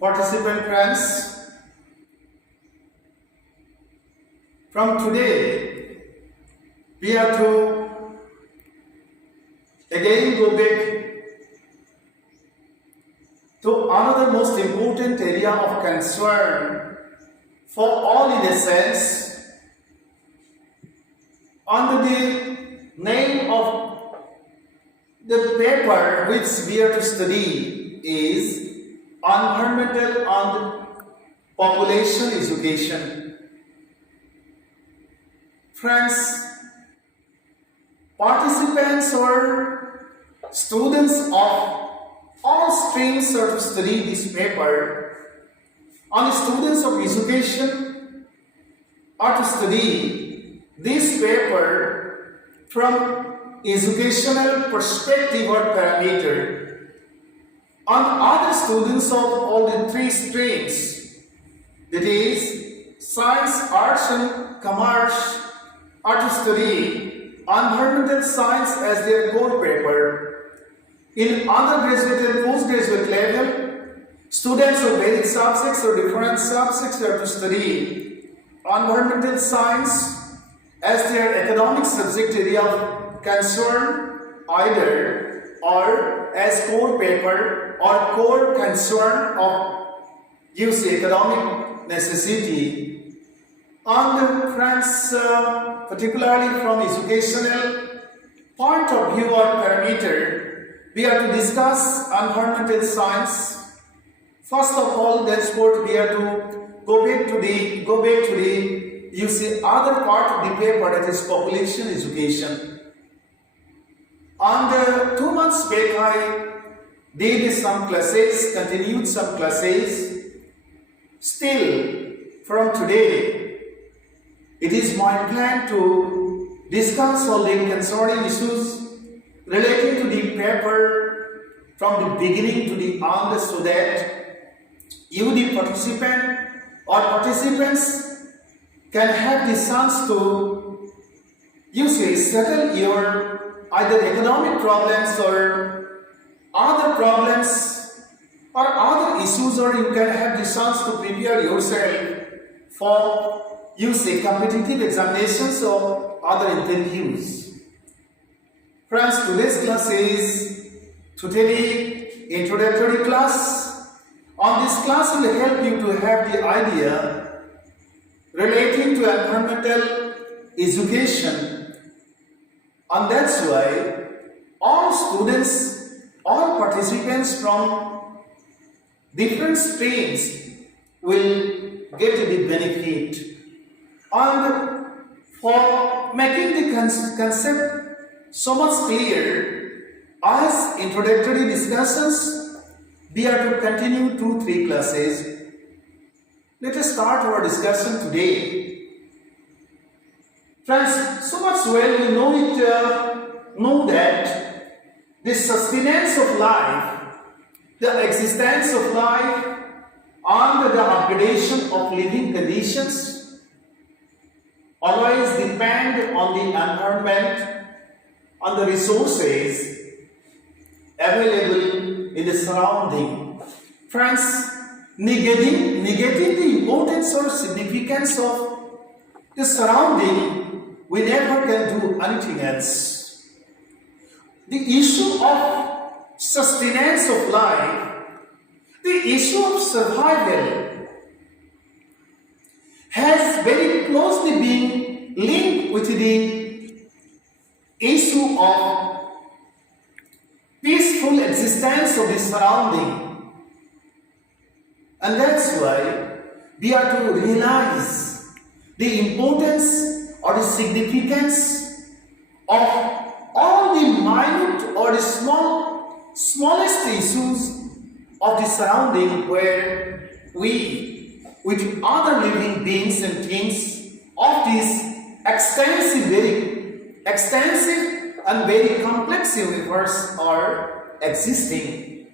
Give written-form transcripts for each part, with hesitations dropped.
Participant friends, from today we have to again go back to another most important area of concern for all in a sense under the name of the paper which we are to study is environmental and population education. Friends, participants or students of all streams are to study this paper, and students of education are to study this paper from educational perspective or parameter. And other students of all the three streams, that is science, arts and commerce, are to study environmental science as their core paper. In undergraduate and postgraduate level, students of varied subjects or different subjects are to study environmental science as their academic subject area of concern, either or as core paper or core concern of academic necessity. And friends, particularly from educational point of view or parameter, we are to discuss environmental science. First of all, thenceforth we are to go back to the other part of the paper, that is population education. And 2 months back I did some classes, continued some classes. Still, from today, it is my plan to discuss all the concerning issues relating to the paper from the beginning to the end, so that you, the participant or participants, can have the chance to settle your either economic problems or other problems or other issues, or you can have the chance to prepare yourself for competitive examinations or other interviews. Friends, today's class is totally introductory class. On this class will help you to have the idea relating to environmental education, and that's why all students, all participants from different streams will get the benefit. And for making the concept so much clear, as introductory discussions, we are to continue 2-3 classes. Let us start our discussion today. Friends, so much well we know that the sustenance of life, the existence of life, and the upgradation of living conditions always depend on the environment and the resources available in the surrounding. Friends, negating the importance or significance of the surrounding, we never can do anything else. The issue of sustenance of life, the issue of survival, has very closely been linked with the issue of peaceful existence of the surrounding. And that's why we are to realize the importance or the significance of all the minute or the smallest issues of the surrounding, where we, with other living beings and things of this very extensive and very complex universe are existing.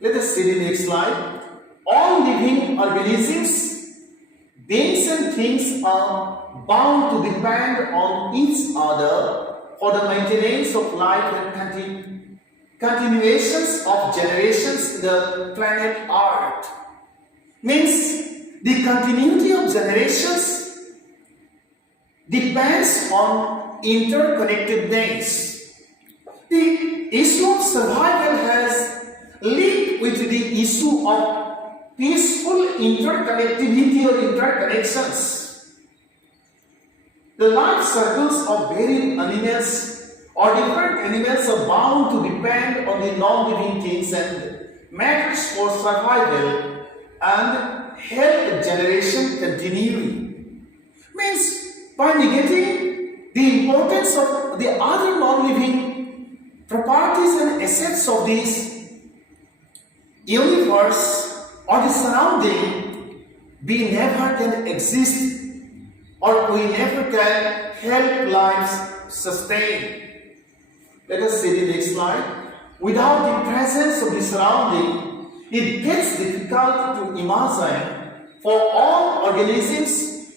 Let us see the next slide. All living organisms, beings and things are bound to depend on each other for the maintenance of life and continuations of generations in the planet Earth. Means the continuity of generations depends on interconnectedness. The issue of survival has linked with the issue of peaceful interconnectivity or interconnections. The life circles of varied animals or different animals are bound to depend on the non-living things and matters for survival and help generation continuing. Means by negating the importance of the other non-living properties and assets of this universe or the surrounding, we never can exist or we never can help lives sustain. Let us see the next slide. Without the presence of the surrounding, it gets difficult to imagine for all organisms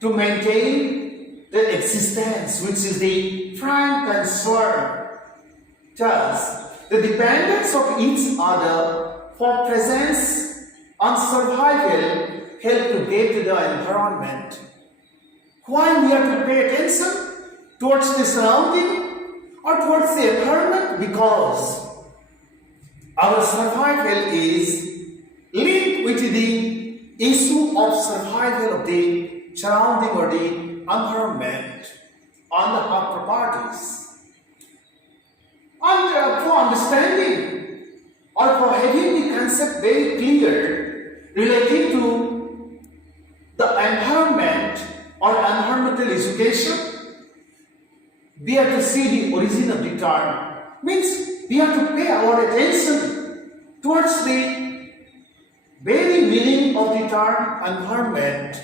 to maintain their existence, which is the prime concern. Thus, the dependence of each other for presence and survival help to get to the environment. Why we have to pay attention towards the surrounding or towards the environment? Because our survival is linked with the issue of survival of the surrounding or the environment on the properties. And for understanding or for having the concept very clear relating to the environment or environmental education, we have to see the origin of the term. Means we have to pay our attention towards the very meaning of the term environment.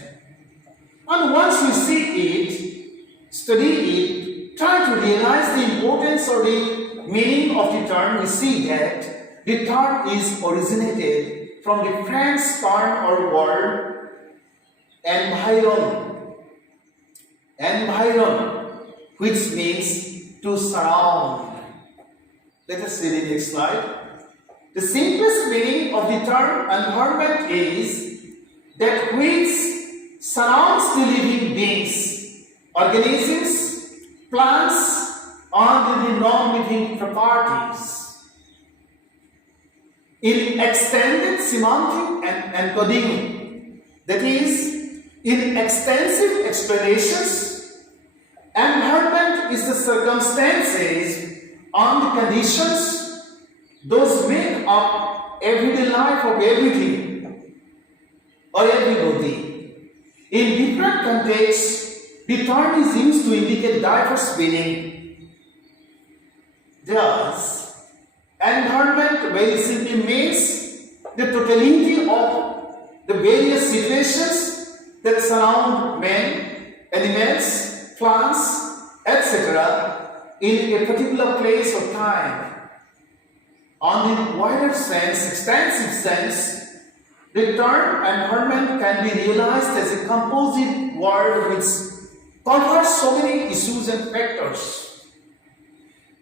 And once we see it, study it, try to realize the importance or the meaning of the term, we see that the term is originated from the French term or word environ, which means to surround. Let us see the next slide. The simplest meaning of the term environment is that which surrounds the living beings, organisms, plants, and the non-living properties. In extended semantic and encoding, that is, in extensive explanations, environment is the circumstances and the conditions those make up everyday life of everything or everybody. In different contexts, the term is used to indicate diverse meaning. Thus, environment very simply means the totality of the various situations that surround men, animals, plants, etc. in a particular place or time. On the wider sense, extensive sense, the term environment can be realized as a composite word which covers so many issues and factors.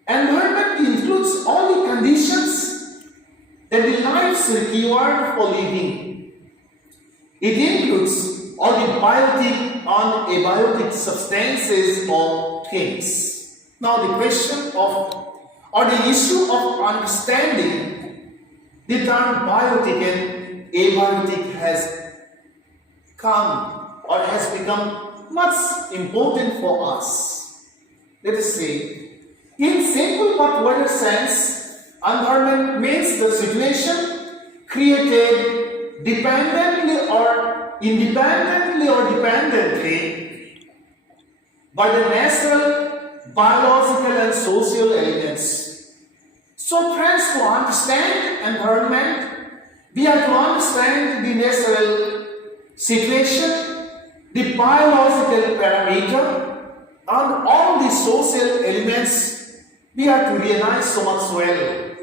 Environment includes all the conditions that the lives required for living. It includes all the biotic and abiotic substances or things. Now the question of or the issue of understanding the term biotic and abiotic has come or has become much important for us. Let us see. In simple but wider sense, environment means the situation created dependently or independently or dependently by the natural, biological and social elements. So friends, to understand environment, we have to understand the natural situation, the biological parameter and all the social elements. We have to realize so much well.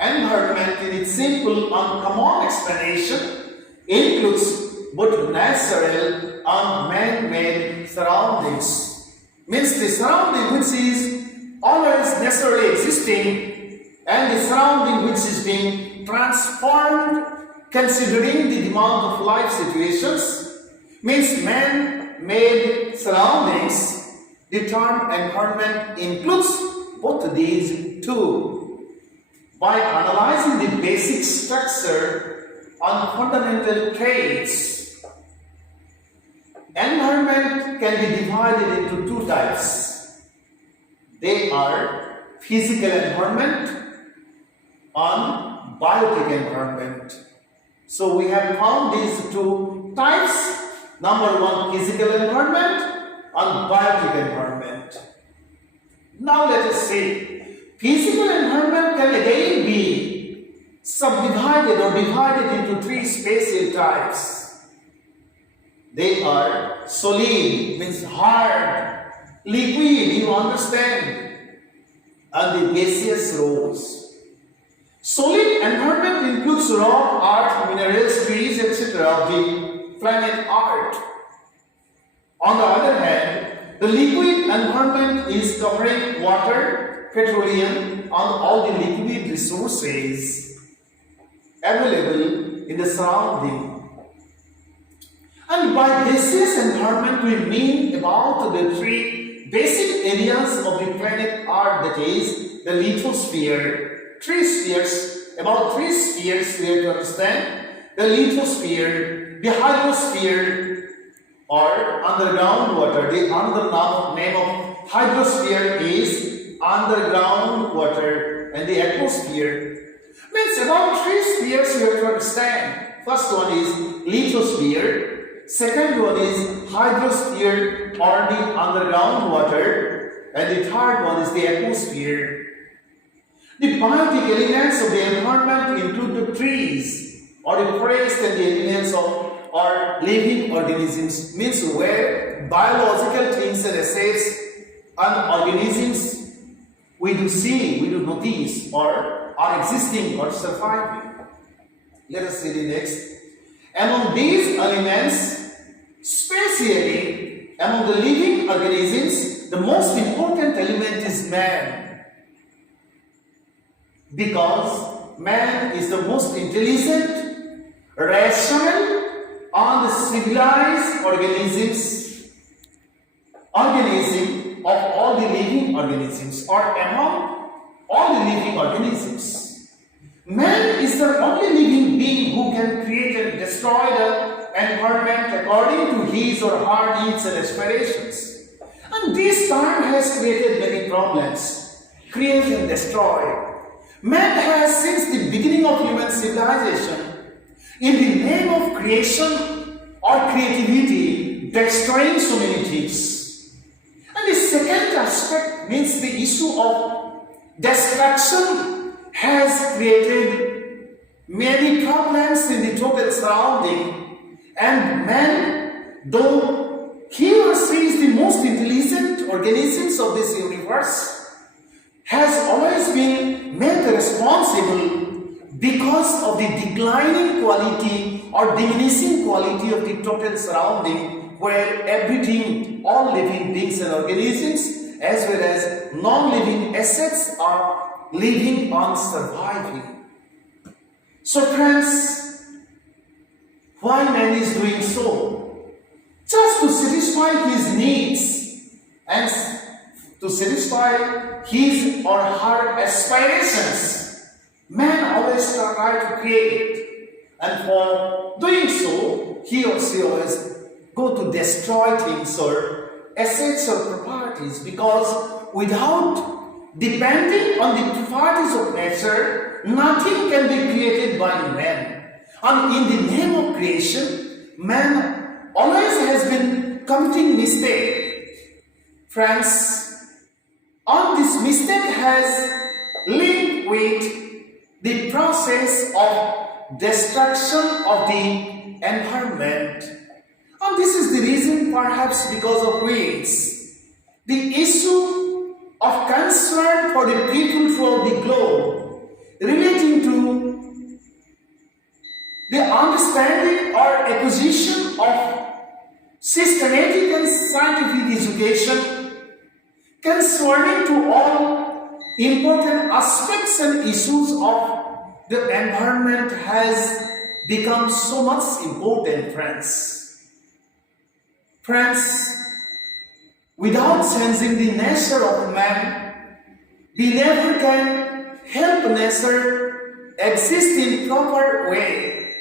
Environment in its simple and common explanation includes both natural and man-made surroundings. Means the surrounding which is always naturally existing and the surrounding which is being transformed considering the demand of life situations, means man-made surroundings. The term environment includes both these two. By analyzing the basic structure and fundamental traits, environment can be divided into two types. They are physical environment and biotic environment. So we have found these two types. Number one, physical environment and biotic environment. Now let us see. Physical environment can again be subdivided or divided into three spatial types. They are solid, means hard, liquid, you understand, and the gaseous roles. Solid environment includes rock, earth, minerals, trees, etc. of the planet Earth. On the other hand, the liquid environment is covering water, petroleum, and all the liquid resources available in the surrounding. And by gaseous environment, we mean about the three basic areas of the planet Earth, that is the lithosphere. Three spheres, about three spheres we have to understand. The lithosphere, the hydrosphere, or underground water. The other name of hydrosphere is underground water, and the atmosphere. Means about three spheres you have to understand. First one is lithosphere, second one is hydrosphere or the underground water, and the third one is the atmosphere. The biotic elements of the environment include the trees or the forest and the elements of or living organisms, means where biological things and assets and organisms we do see, we do notice, or are existing or surviving. Let us see the next. Among these elements, especially among the living organisms, the most important element is man. Because man is the most intelligent, rational, and civilized organism of all the living organisms, or among all the living organisms. Man is the only living being who can create and destroy the environment according to his or her needs and aspirations. And this term has created many problems. Create and destroy. Man has, since the beginning of human civilization, in the name of creation or creativity, destroying so many things. And the second aspect, means the issue of destruction, has created many problems in the total surrounding. And man, though he or she is the most intelligent organisms of this universe, has always been made responsible because of the declining quality or diminishing quality of the total surrounding, where everything, all living beings and organisms, as well as non-living assets, are living and surviving. So friends, why man is doing so? Just to satisfy his needs and to satisfy his or her aspirations. Man always tries to create, and for doing so, he or she always go to destroy things or assets or properties, because without depending on the properties of nature, nothing can be created by man. And in the name of creation, man always has been committing mistake. Friends, and this mistake has linked with the process of destruction of the environment. And this is the reason, perhaps because of which the issue of concern for the people throughout the globe relating to the understanding or acquisition of systematic and scientific education concerning to all important aspects and issues of the environment has become so much important, friends. Friends, without changing the nature of man, we never can help nature exist in proper way,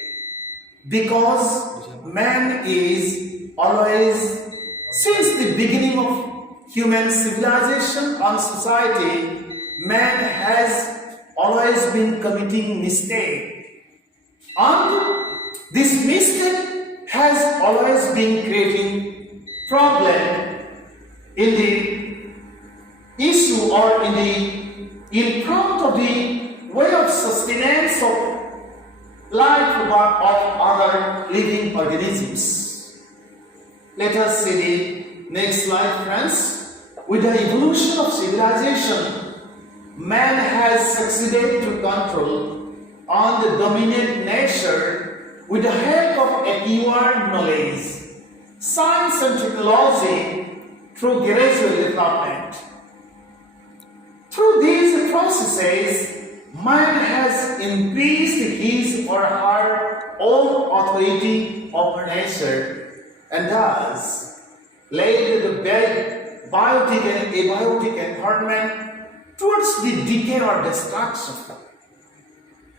because man is always, since the beginning of human civilization and society, man has always been committing mistake, and this mistake has always been creating problem in the issue or in front of the way of sustenance of life of other living organisms. Let us see the next slide, friends. With the evolution of civilization, man has succeeded to control on the dominant nature with the help of acquired knowledge, science and technology through gradual development. Through these processes, man has increased his or her own authority over nature and thus laid the biotic and abiotic environment towards the decay or destruction.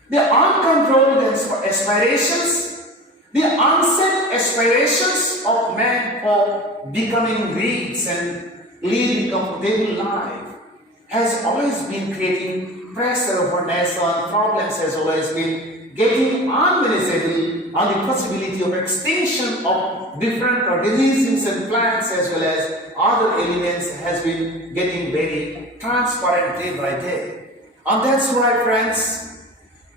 The uncontrolled aspirations, the unset aspirations of man for becoming rich and lead a comfortable life has always been creating pressure over nature, and problems has always been getting unmanageable, on the possibility of extinction of different organisms and plants as well as other elements has been getting very transparent day by day. And that's why, friends,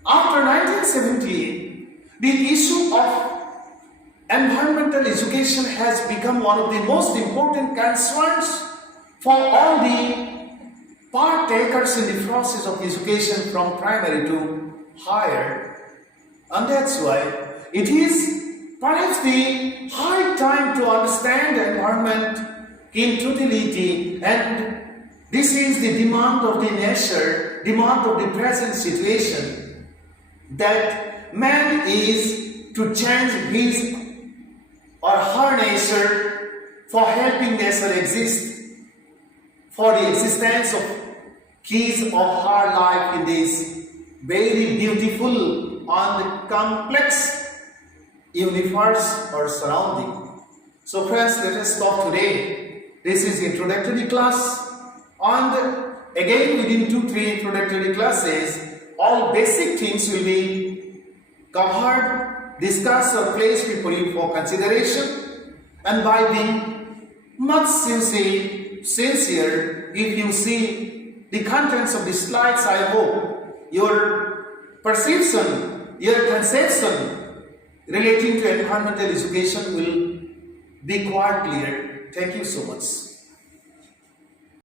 after 1970, the issue of environmental education has become one of the most important concerns for all the partakers in the process of education from primary to higher. And that's why it is perhaps the high time to understand the environment in totality, and this is the demand of the nature, demand of the present situation, that man is to change his or her nature for helping nature exist, for the existence of his or her life in this very beautiful and complex universe or surrounding. So friends, let us stop today. This is introductory class, and again within 2-3 introductory classes, all basic things will be covered, discussed or placed before you for consideration. And by being much sincere, if you see the contents of the slides, I hope your perception, your conception relating to environmental education will be quite clear. Thank you so much.